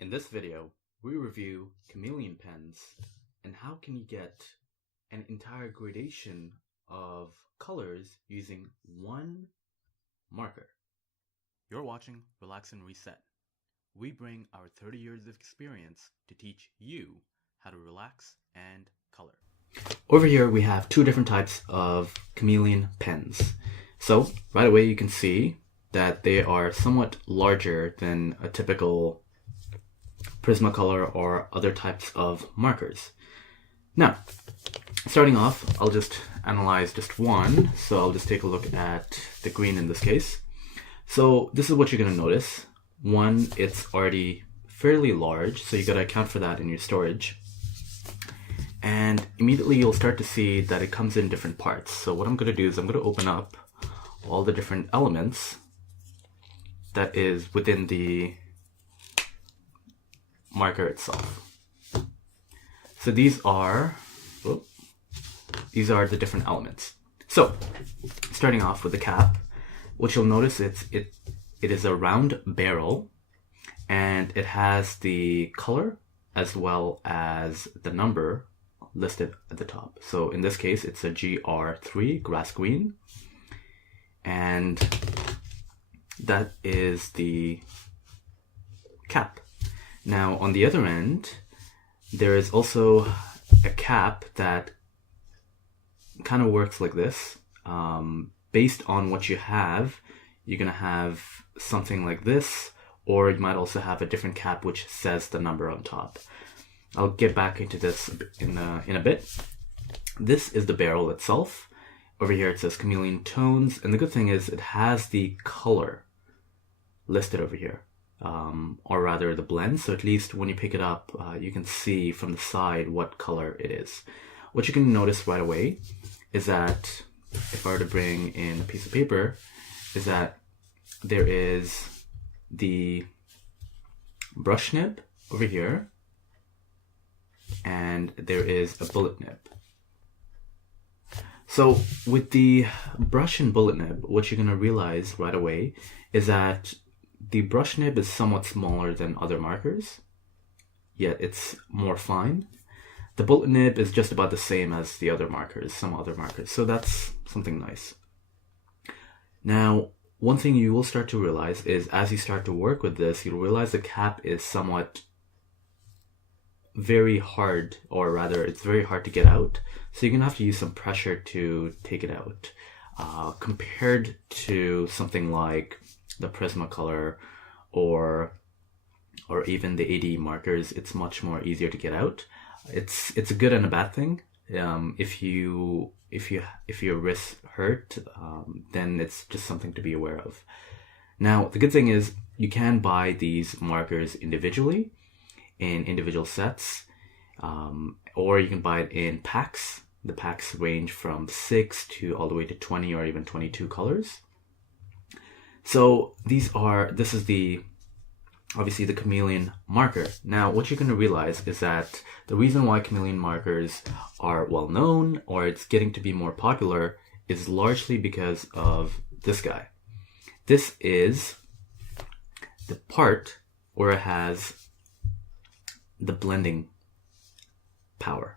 In this video, we review Chameleon pens and how can you get an entire gradation of colors using one marker. You're watching Relax and Reset. We bring our 30 years of experience to teach you how to relax and color. Over here we have two different types of Chameleon pens. So right away you can see that they are somewhat larger than a typical Prismacolor or other types of markers. Now, starting off, I'll just analyze just one. So I'll just take a look at the green in this case. So this is what you're going to notice. One, it's already fairly large, so you got to account for that in your storage. And immediately you'll start to see that it comes in different parts. So what I'm going to do is I'm going to open up all the different elements that is within the marker itself. So these are the different elements. So starting off with the cap, what you'll notice it is a round barrel, and it has the color as well as the number listed at the top. So in this case, it's a GR3, grass green, and that is the cap. Now on the other end, there is also a cap that kind of works like this. Based on what you have, you're going to have something like this, or you might also have a different cap which says the number on top. I'll get back into this in a bit. This is the barrel itself. Over here it says Chameleon Tones, and the good thing is it has the color listed over here. Or rather the blend, so at least when you pick it up, you can see from the side what color it is. What you can notice right away is that, if I were to bring in a piece of paper, is that there is the brush nib over here, and there is a bullet nib. So with the brush and bullet nib, what you're going to realize right away is that the brush nib is somewhat smaller than other markers, yet it's more fine. The bullet nib is just about the same as the other markers, some other markers, so that's something nice. Now, one thing you will start to realize is as you start to work with this, you'll realize the cap is somewhat very hard, or rather it's very hard to get out, so you're going to have to use some pressure to take it out. Compared to something like the Prismacolor or even the AD markers, it's much more easier to get out. It's a good and a bad thing. If your wrists hurt, then it's just something to be aware of. Now the good thing is you can buy these markers individually in individual sets, or you can buy it in packs. The packs range from 6 to all the way to 20 or even 22 colors. So this is obviously the Chameleon marker. Now what you're going to realize is that the reason why Chameleon markers are well known, or it's getting to be more popular, is largely because of this guy. This is the part where it has the blending power.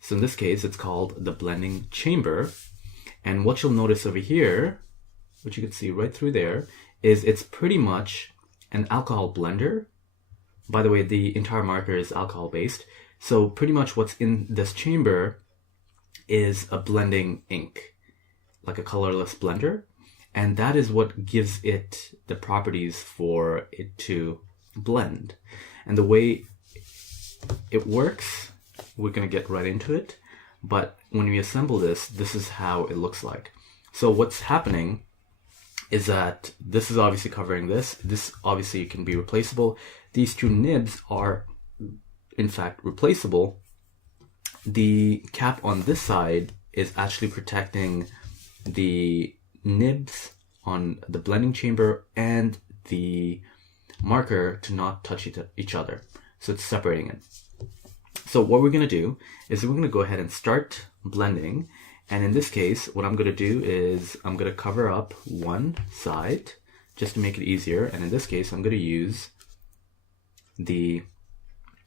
So in this case it's called the blending chamber, and what you'll notice over here, which you can see right through there, is it's pretty much an alcohol blender. By the way, the entire marker is alcohol based, so pretty much what's in this chamber is a blending ink, like a colorless blender, and that is what gives it the properties for it to blend. And the way it works, we're going to get right into it, but when we assemble this is how it looks like. So what's happening is that this is obviously covering this. This obviously can be replaceable. These two nibs are in fact replaceable. The cap on this side is actually protecting the nibs on the blending chamber and the marker to not touch each other. So it's separating it. So what we're going to do is we're going to go ahead and start blending. And in this case, what I'm going to do is I'm going to cover up one side just to make it easier. And in this case, I'm going to use the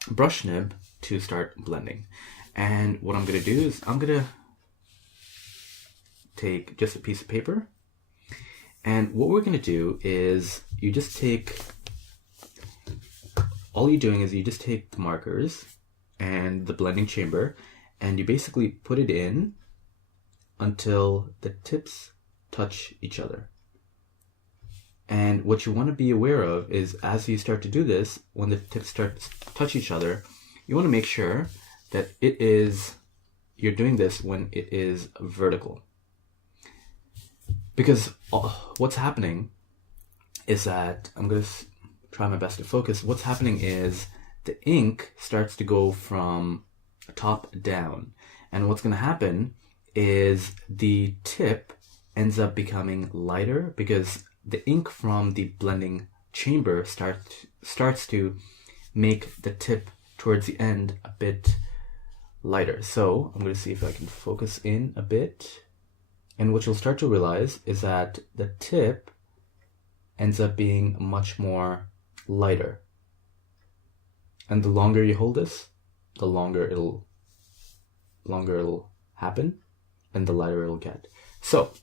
brush nib to start blending. And what I'm going to do is I'm going to take just a piece of paper, and what we're going to do is you just take, all you're doing is you just take the markers and the blending chamber, and you basically put it in until the tips touch each other. And what you want to be aware of is as you start to do this, when the tips start to touch each other, you want to make sure that you're doing this when it is vertical. Because what's happening is that, I'm going to try my best to focus, what's happening is the ink starts to go from top down. And what's going to happen is the tip ends up becoming lighter because the ink from the blending chamber starts to make the tip towards the end a bit lighter. So I'm going to see if I can focus in a bit. And what you'll start to realize is that the tip ends up being much more lighter. And the longer you hold this, the longer it'll happen and the lighter it'll get. So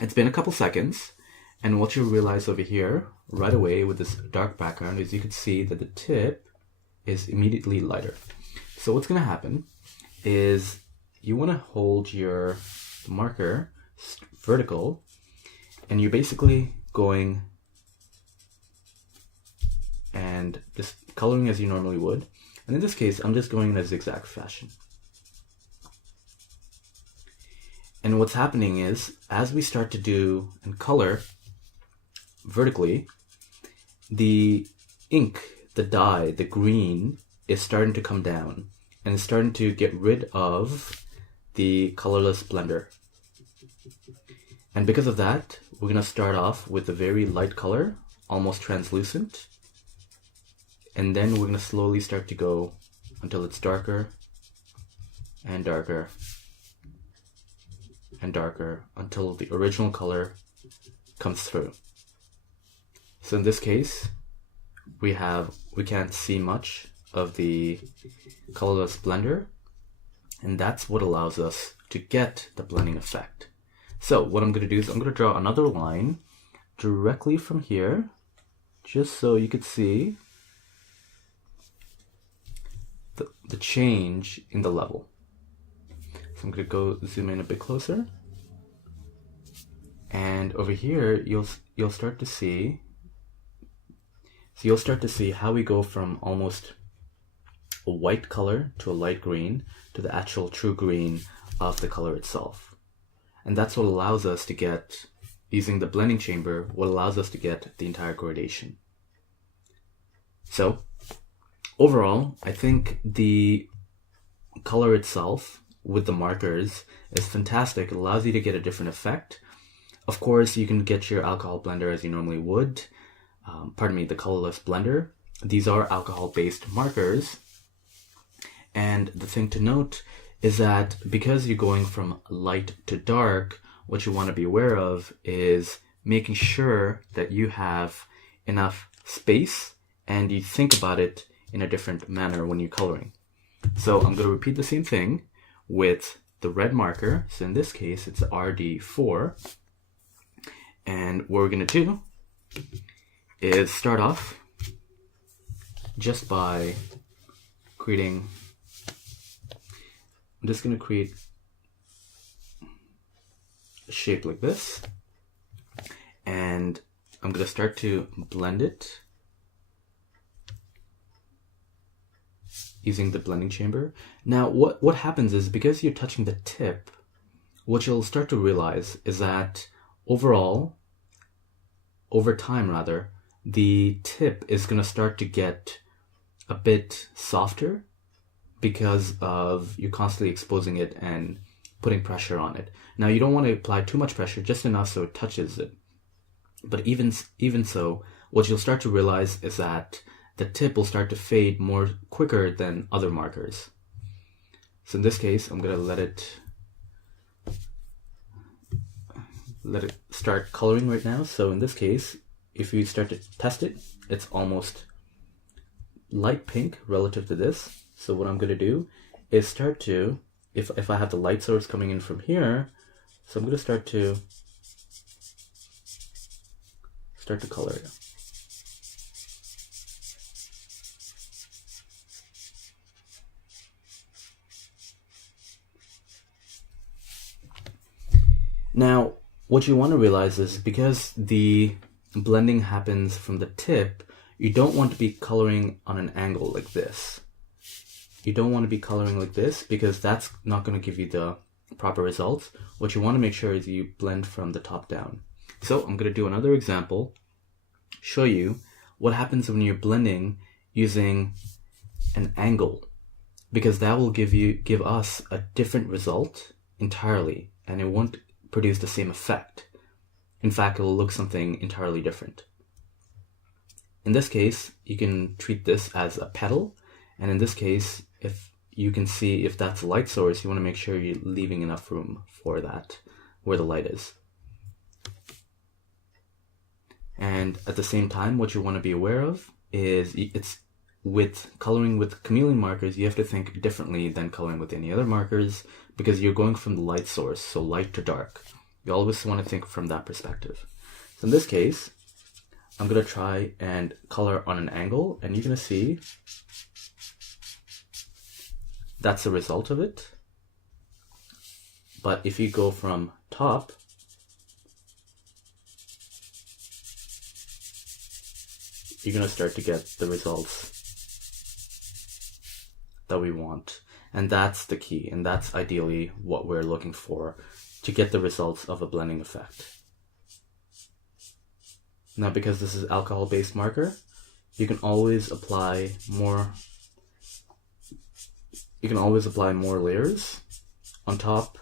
it's been a couple seconds, and what you'll realize over here right away with this dark background is you can see that the tip is immediately lighter. So what's going to happen is you want to hold your marker vertical, and you're basically going and just coloring as you normally would. And in this case, I'm just going in a zigzag fashion. And what's happening is, as we start to do and color vertically, the ink, the dye, the green is starting to come down and it's starting to get rid of the colorless blender. And because of that, we're going to start off with a very light color, almost translucent. And then we're going to slowly start to go until it's darker and darker and darker until the original color comes through. So in this case, we can't see much of the colorless blender, and that's what allows us to get the blending effect. So what I'm going to do is I'm going to draw another line directly from here, just so you could see the change in the level. So I'm going to go zoom in a bit closer, and over here you'll start to see. So you'll start to see how we go from almost a white color to a light green to the actual true green of the color itself. And that's what allows us to get, using the blending chamber, what allows us to get the entire gradation. So overall, I think the color itself with the markers is fantastic. It allows you to get a different effect. Of course, you can get your alcohol blender as you normally would. The colorless blender. These are alcohol-based markers. And the thing to note is that because you're going from light to dark, what you want to be aware of is making sure that you have enough space and you think about it in a different manner when you're coloring. So I'm going to repeat the same thing with the red marker. So in this case, it's RD4. And what we're going to do is start off just by creating, I'm just going to create a shape like this, and I'm going to start to blend it using the blending chamber. Now what happens is, because you're touching the tip, what you'll start to realize is that over time rather, the tip is going to start to get a bit softer because of you constantly exposing it and putting pressure on it. Now you don't want to apply too much pressure, just enough so it touches it. But even so, what you'll start to realize is that the tip will start to fade more quicker than other markers. So in this case, I'm going to let it start coloring right now. So in this case, if you start to test it, it's almost light pink relative to this. So what I'm going to do is start to, if I have the light source coming in from here, so I'm going to start to color it. Now, what you want to realize is because the blending happens from the tip, you don't want to be coloring on an angle like this. You don't want to be coloring like this because that's not going to give you the proper results. What you want to make sure is you blend from the top down. So I'm going to do another example, show you what happens when you're blending using an angle, because that will give us a different result entirely, and it won't produce the same effect. In fact, it will look something entirely different. In this case, you can treat this as a petal, and in this case, if you can see if that's a light source, you want to make sure you're leaving enough room for that where the light is. And at the same time, what you want to be aware of is it's with coloring with Chameleon markers, you have to think differently than coloring with any other markers because you're going from the light source, so light to dark. You always want to think from that perspective. So in this case, I'm going to try and color on an angle, and you're going to see that's the result of it. But if you go from top, you're going to start to get the results that we want. And that's the key, and that's ideally what we're looking for to get the results of a blending effect. Now, because this is alcohol-based marker, you can always apply more layers on top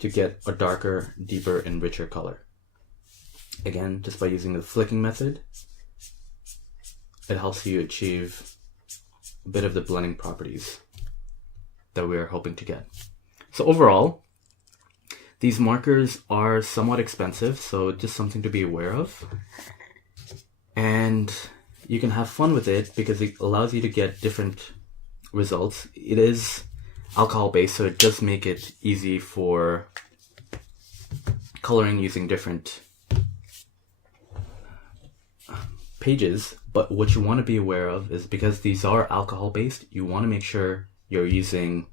to get a darker, deeper, and richer color. Again, just by using the flicking method, it helps you achieve a bit of the blending properties that we are hoping to get. So overall, these markers are somewhat expensive, so just something to be aware of. And you can have fun with it because it allows you to get different results. It is alcohol-based, so it does make it easy for coloring using different pages. But what you want to be aware of is because these are alcohol-based, you want to make sure you're using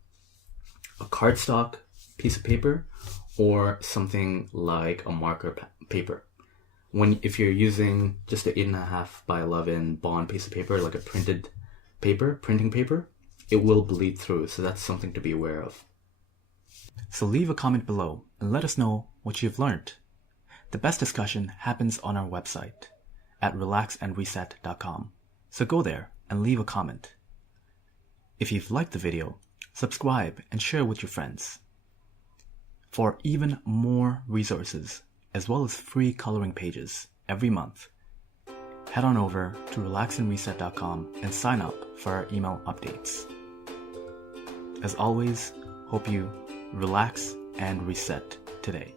a cardstock piece of paper or something like a marker paper. If you're using just an 8.5 by 11 bond piece of paper, like a printing paper, it will bleed through, so that's something to be aware of. So leave a comment below and let us know what you've learned. The best discussion happens on our website at relaxandreset.com. So go there and leave a comment. If you've liked the video, subscribe and share with your friends. For even more resources, as well as free coloring pages every month, head on over to relaxandreset.com and sign up for our email updates. As always, hope you relax and reset today.